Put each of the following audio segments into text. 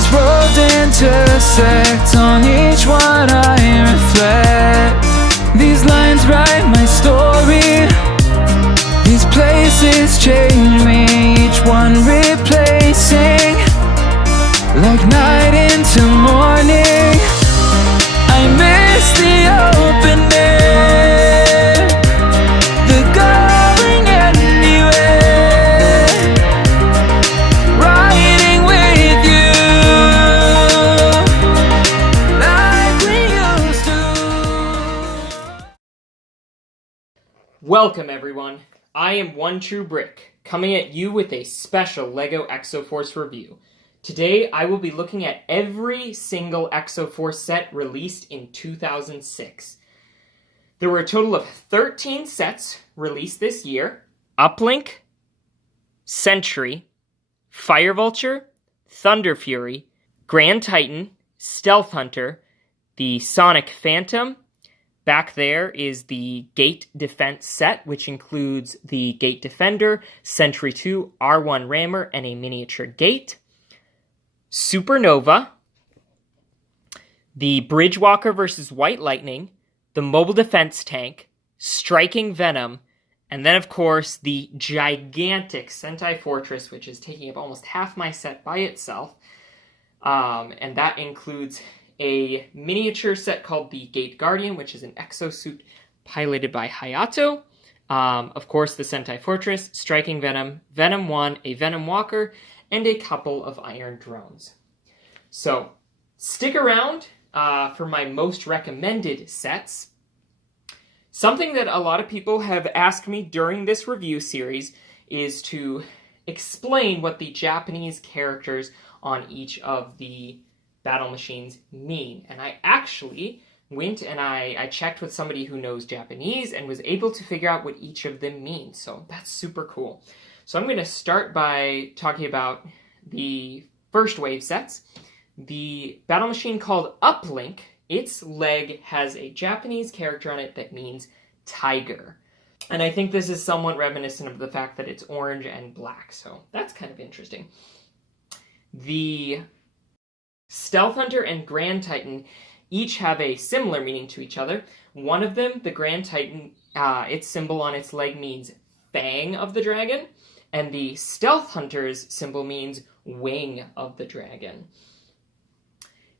These roads intersect, on each one I reflect. These lines write my story, these places change me, each one replacing, like night into morning. I miss the open air, the going anywhere, riding with you, like we used to. Welcome everyone, I am One True Brick, coming at you with a special LEGO Exo-Force review. Today I will be looking at every single Exo-Force set released in 2006. There were a total of 13 sets released this year. Uplink, Sentry, Fire Vulture, Thunder Fury, Grand Titan, Stealth Hunter, the Sonic Phantom. Back there is the Gate Defense set, which includes the Gate Defender, Sentry 2, R1 Rammer, and a miniature gate. Supernova, the Bridgewalker vs. White Lightning, the Mobile Defense Tank, Striking Venom, and then, of course, the gigantic Sentai Fortress, which is taking up almost half my set by itself. And that includes a miniature set called the Gate Guardian, which is an exosuit piloted by Hayato. Of course, the Sentai Fortress, Striking Venom, Venom 1, a Venom Walker, and a couple of iron drones. So, stick around for my most recommended sets. Something that a lot of people have asked me during this review series is to explain what the Japanese characters on each of the battle machines mean. And I actually went and I checked with somebody who knows Japanese and was able to figure out what each of them means. So that's super cool. So I'm going to start by talking about the first wave sets. The battle machine called Uplink, its leg has a Japanese character on it that means tiger. And I think this is somewhat reminiscent of the fact that it's orange and black, so that's kind of interesting. The Stealth Hunter and Grand Titan each have a similar meaning to each other. One of them, the Grand Titan, its symbol on its leg means fang of the dragon, and the Stealth Hunter's symbol means wing of the dragon.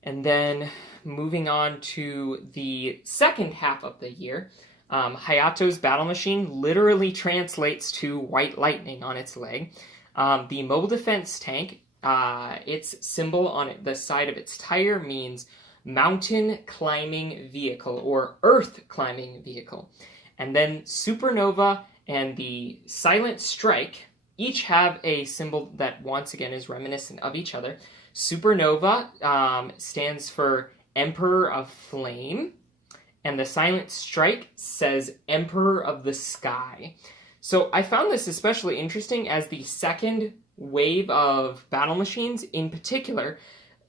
And then moving on to the second half of the year, Hayato's battle machine literally translates to white lightning on its leg. The Mobile Defense Tank, its symbol on the side of its tire means mountain climbing vehicle or earth climbing vehicle. And then Supernova and the Silent Strike each have a symbol that once again is reminiscent of each other. Supernova stands for Emperor of Flame, and the Silent Strike says Emperor of the Sky. So I found this especially interesting as the second wave of battle machines in particular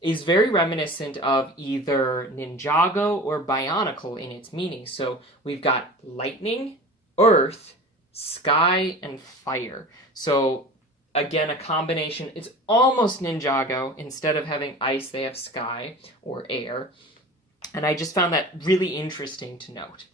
is very reminiscent of either Ninjago or Bionicle in its meaning. So we've got lightning, earth, sky, and fire. So again, a combination. It's almost Ninjago. Instead of having ice, they have sky or air. And I just found that really interesting to note.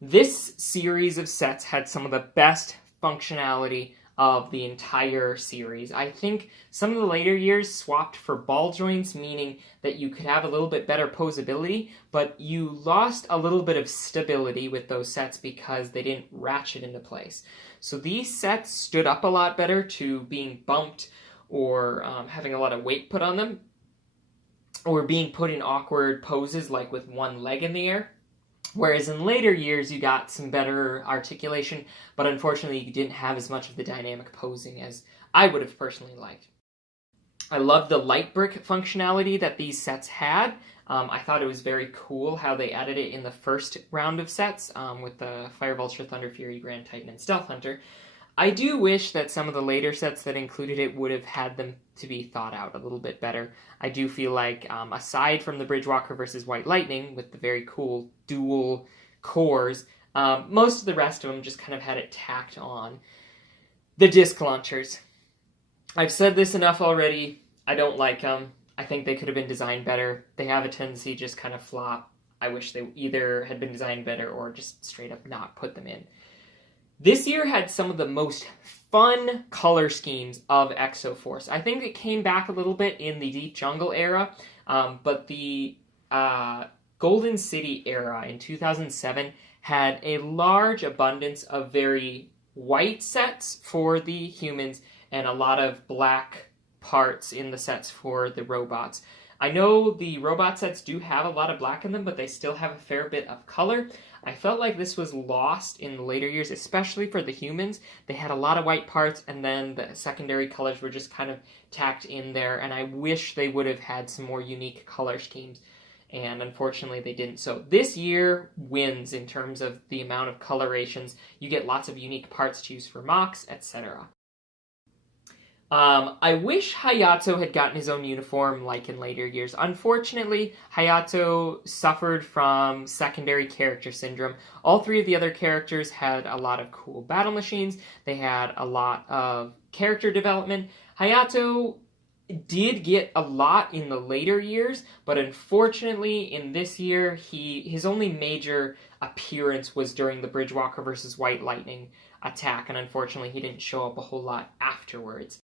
This series of sets had some of the best functionality of the entire series. I think some of the later years swapped for ball joints, meaning that you could have a little bit better posability, but you lost a little bit of stability with those sets because they didn't ratchet into place. So these sets stood up a lot better to being bumped or having a lot of weight put on them, or being put in awkward poses like with one leg in the air. Whereas in later years, you got some better articulation, but unfortunately you didn't have as much of the dynamic posing as I would have personally liked. I love the light brick functionality that these sets had. I thought it was very cool how they added it in the first round of sets with the Fire Vulture, Thunder Fury, Grand Titan, and Stealth Hunter. I do wish that some of the later sets that included it would have had them to be thought out a little bit better. I do feel like, aside from the Bridgewalker versus White Lightning, with the very cool dual cores, most of the rest of them just kind of had it tacked on. The disc launchers. I've said this enough already. I don't like them. I think they could have been designed better. They have a tendency to just kind of flop. I wish they either had been designed better or just straight up not put them in. This year had some of the most fun color schemes of Exo-Force. I think it came back a little bit in the Deep Jungle era, but the Golden City era in 2007 had a large abundance of very white sets for the humans and a lot of black parts in the sets for the robots. I know the robot sets do have a lot of black in them, but they still have a fair bit of color. I felt like this was lost in the later years, especially for the humans. They had a lot of white parts, and then the secondary colors were just kind of tacked in there, and I wish they would have had some more unique color schemes, and unfortunately they didn't. So this year wins in terms of the amount of colorations. You get lots of unique parts to use for mocks, etc. I wish Hayato had gotten his own uniform like in later years. Unfortunately, Hayato suffered from secondary character syndrome. All three of the other characters had a lot of cool battle machines. They had a lot of character development. Hayato did get a lot in the later years, but unfortunately in this year, his only major appearance was during the Bridgewalker versus White Lightning attack, and unfortunately he didn't show up a whole lot afterwards.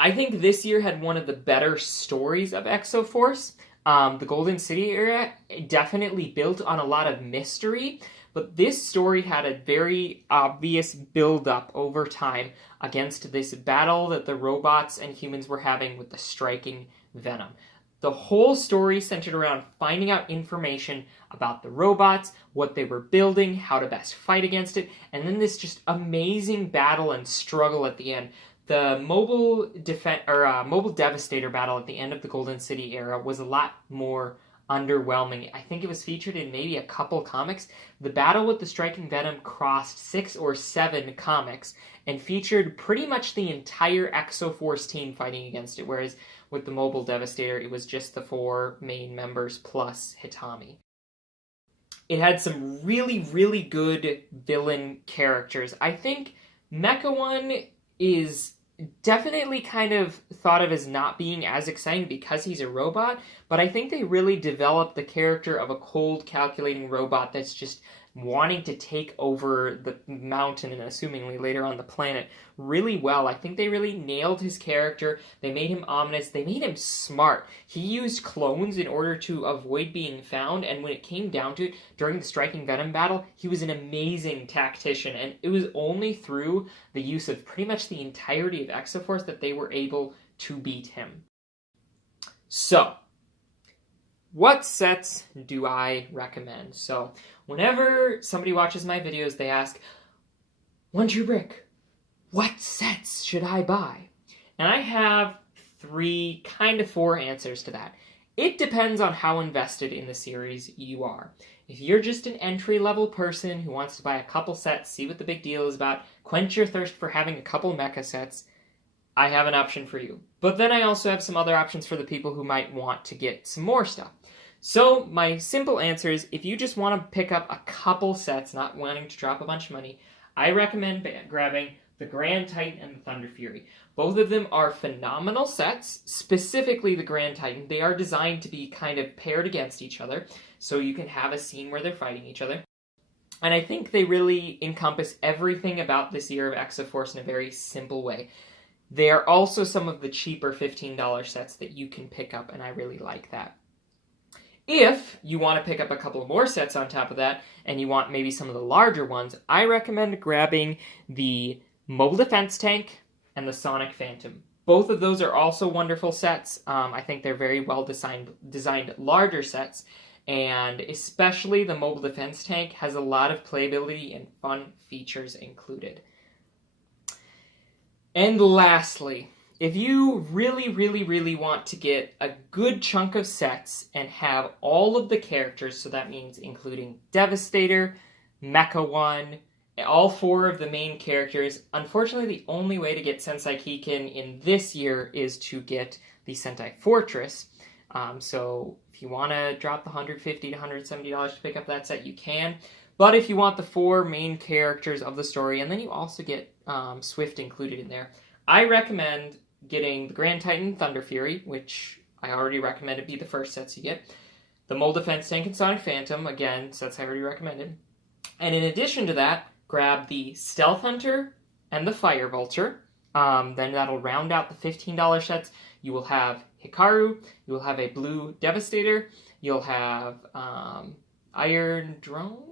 I think this year had one of the better stories of Exo-Force. The Golden City era definitely built on a lot of mystery, but this story had a very obvious build-up over time against this battle that the robots and humans were having with the striking Venom. The whole story centered around finding out information about the robots, what they were building, how to best fight against it, and then this just amazing battle and struggle at the end. The mobile Devastator battle at the end of the Golden City era was a lot more underwhelming. I think it was featured in maybe a couple comics. The battle with the Striking Venom crossed 6 or 7 comics and featured pretty much the entire Exo-Force team fighting against it, whereas with the Mobile Devastator, it was just the 4 main members plus Hitami. It had some really, really good villain characters. I think Mecha One is definitely kind of thought of as not being as exciting because he's a robot, but I think they really developed the character of a cold, calculating robot that's just wanting to take over the mountain and assumingly later on the planet really well. I think they really nailed his character. They made him ominous. They made him smart. He used clones in order to avoid being found, and when it came down to it, during the Striking Venom battle, he was an amazing tactician, and it was only through the use of pretty much the entirety of Exo-Force that they were able to beat him. So, what sets do I recommend? So, whenever somebody watches my videos, they ask, One True Brick, what sets should I buy? And I have 4 answers to that. It depends on how invested in the series you are. If you're just an entry-level person who wants to buy a couple sets, see what the big deal is about, quench your thirst for having a couple mecha sets, I have an option for you. But then I also have some other options for the people who might want to get some more stuff. So my simple answer is, if you just want to pick up a couple sets, not wanting to drop a bunch of money, I recommend grabbing the Grand Titan and the Thunder Fury. Both of them are phenomenal sets, specifically the Grand Titan. They are designed to be kind of paired against each other, so you can have a scene where they're fighting each other. And I think they really encompass everything about this year of Exo-Force in a very simple way. They are also some of the cheaper $15 sets that you can pick up, and I really like that. If you want to pick up a couple more sets on top of that, and you want maybe some of the larger ones, I recommend grabbing the Mobile Defense Tank and the Sonic Phantom. Both of those are also wonderful sets. I think they're very well designed larger sets, and especially the Mobile Defense Tank has a lot of playability and fun features included. And lastly, if you really, really, really want to get a good chunk of sets and have all of the characters, so that means including Devastator, Mecha One, all 4 of the main characters, unfortunately the only way to get Sensei Kiken in this year is to get the Sentai Fortress. So if you want to drop the $150 to $170 to pick up that set, you can. But if you want the 4 main characters of the story, and then you also get Swift included in there, I recommend getting the Grand Titan Thunder Fury, which I already recommended be the first sets you get. The Mole Defense Tank and Sonic Phantom, again, sets I already recommended. And in addition to that, grab the Stealth Hunter and the Fire Vulture. Then that'll round out the $15 sets. You will have Hikaru, you will have a Blue Devastator, you'll have Iron Drone?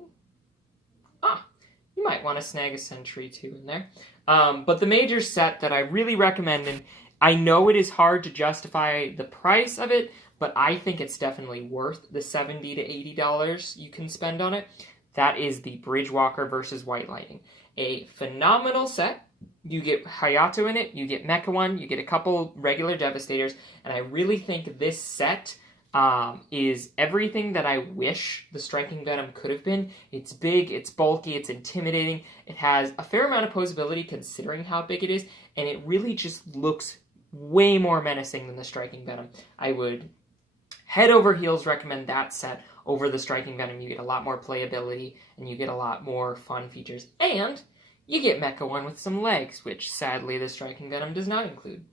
You might want to snag a Sentry too in there. But the major set that I really recommend, and I know it is hard to justify the price of it, but I think it's definitely worth the $70 to $80 you can spend on it. That is the Bridgewalker versus White Lightning. A phenomenal set. You get Hayato in it, you get Mecha One, you get a couple regular Devastators, and I really think this set is everything that I wish the Striking Venom could have been. It's big, it's bulky, it's intimidating, it has a fair amount of posability considering how big it is, and it really just looks way more menacing than the Striking Venom. I would head over heels recommend that set over the Striking Venom. You get a lot more playability, and you get a lot more fun features, and you get Mecha One with some legs, which sadly the Striking Venom does not include.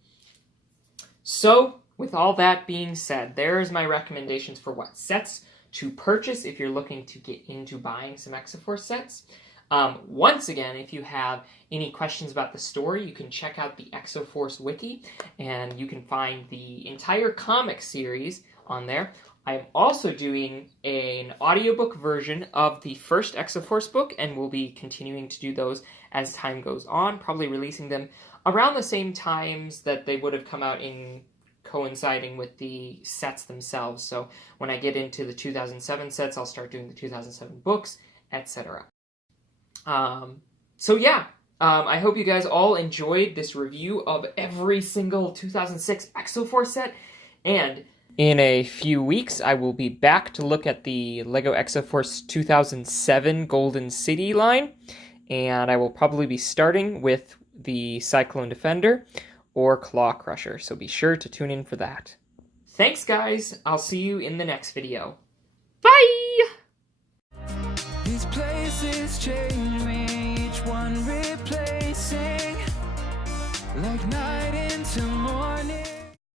So, with all that being said, there's my recommendations for what sets to purchase if you're looking to get into buying some Exo-Force sets. Once again, if you have any questions about the story, you can check out the Exo-Force wiki, and you can find the entire comic series on there. I'm also doing an audiobook version of the first Exo-Force book, and we'll be continuing to do those as time goes on, probably releasing them around the same times that they would have come out in coinciding with the sets themselves. So when I get into the 2007 sets, I'll start doing the 2007 books, etc. So yeah, I hope you guys all enjoyed this review of every single 2006 Exo-Force set, and in a few weeks, I will be back to look at the LEGO Exo-Force 2007 Golden City line, and I will probably be starting with the Cyclone Defender or Claw Crusher, so be sure to tune in for that. Thanks, guys. I'll see you in the next video. Bye! These places change me, each one replacing, like night into morning.